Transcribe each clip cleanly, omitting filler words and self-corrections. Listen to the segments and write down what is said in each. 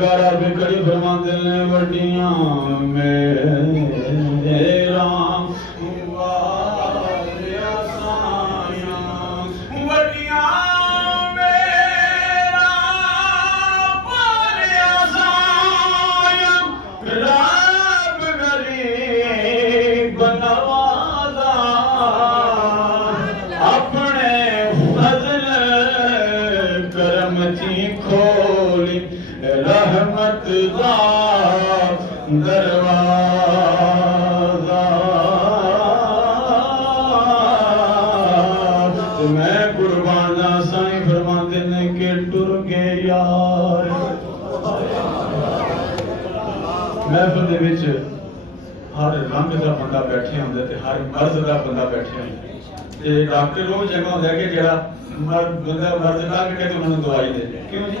सरकार आप कड़ी फरमाते ने वड्डियां मेरा वालिया साया वड्डियां मेरा वालिया साया रब गरीब नवाजा अपने फजल करम ची खोली रहमत दा दरवाजा मैं कुर्बान दा साईं फरमाते ने कि टुर गए यार महफिल दे विच हर रंग दा बंदा बैठे होंदा ते हर मर्ज दा बंदा बैठे होंदा ते डॉक्टर वो जगह होंदा कि जेड़ा बंदा मर्ज ला के ते उन्हें दवाई दे क्यों जी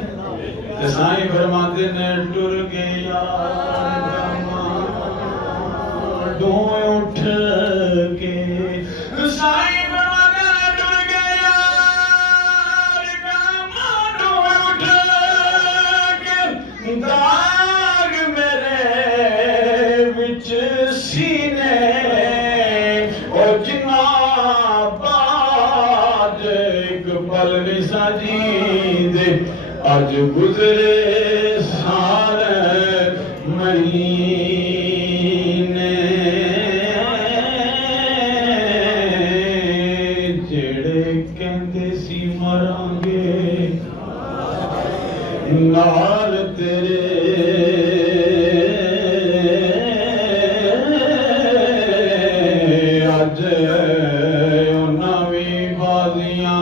ते साईं फरमाते ने टुर गए यार डो उठ के साईं फरमाते ने टुर गए यार डो उठ के दाग मेरे विच सीने ओ जिन्ना बाज एक पल नहीं साजींदे आज गुजरे सारे महीने जेड़े कहंदे सी मरांगे नाल तेरे अज उन्हां वी बाजियां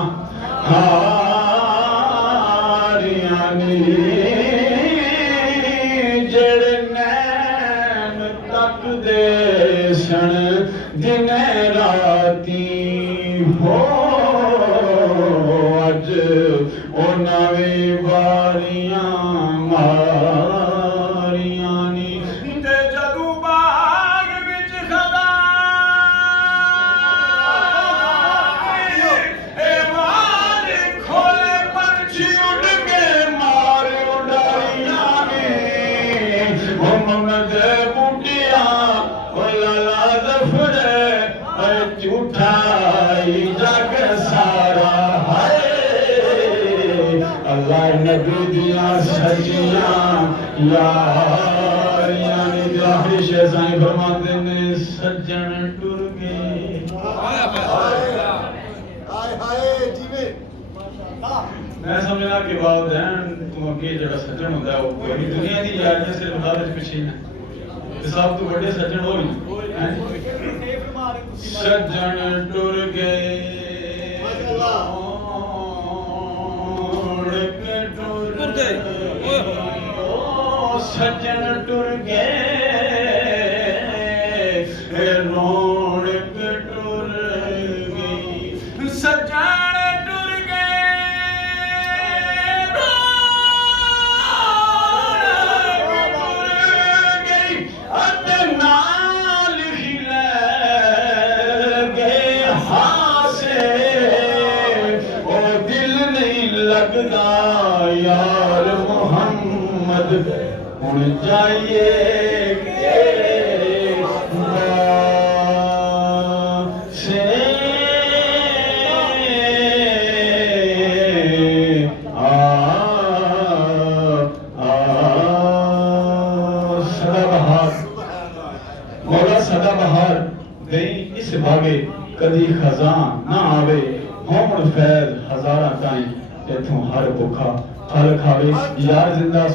जेड़े नैन तक दे सन दिन राती हो अज उन्हां वी बारियां मारियां नी ते जदू बाग विच खदा ए मार खोले पंछी उड़ के मार उड़ारियां नी ओ मोहम्मद बूटिया ओ लाला जफरे ओ झूठाई जग सारा हाय अल्लाह नबी दियां सच्चियां यारियां नी आखिरी शेर साईं फरमाते ने सज्जन टुर गए हाय हाय जीवे मैं समझना कि वालिदैन तू अगे जेड़ा सज्जन होंदा है वो कोई नहीं दुनिया दी यारियां सिर्फ खाद विच पिछे ने ते सब तो बड़े सज्जन हो ही सज्जन टुर गए सज्जन टुर गए रौनक टुर गई सज्जन टुर गए रौनक टुर गई अते नाल ही ले गए हासे ओ दिल नहीं लगदा यार मोहम्मद हुण जाइए से सदाबहार मौला सदाबहार गई इस भागे कदी खजां ना आवे होमड़ फैज हजारा ताई इथों हर भुखा फल खावे यार जिंदा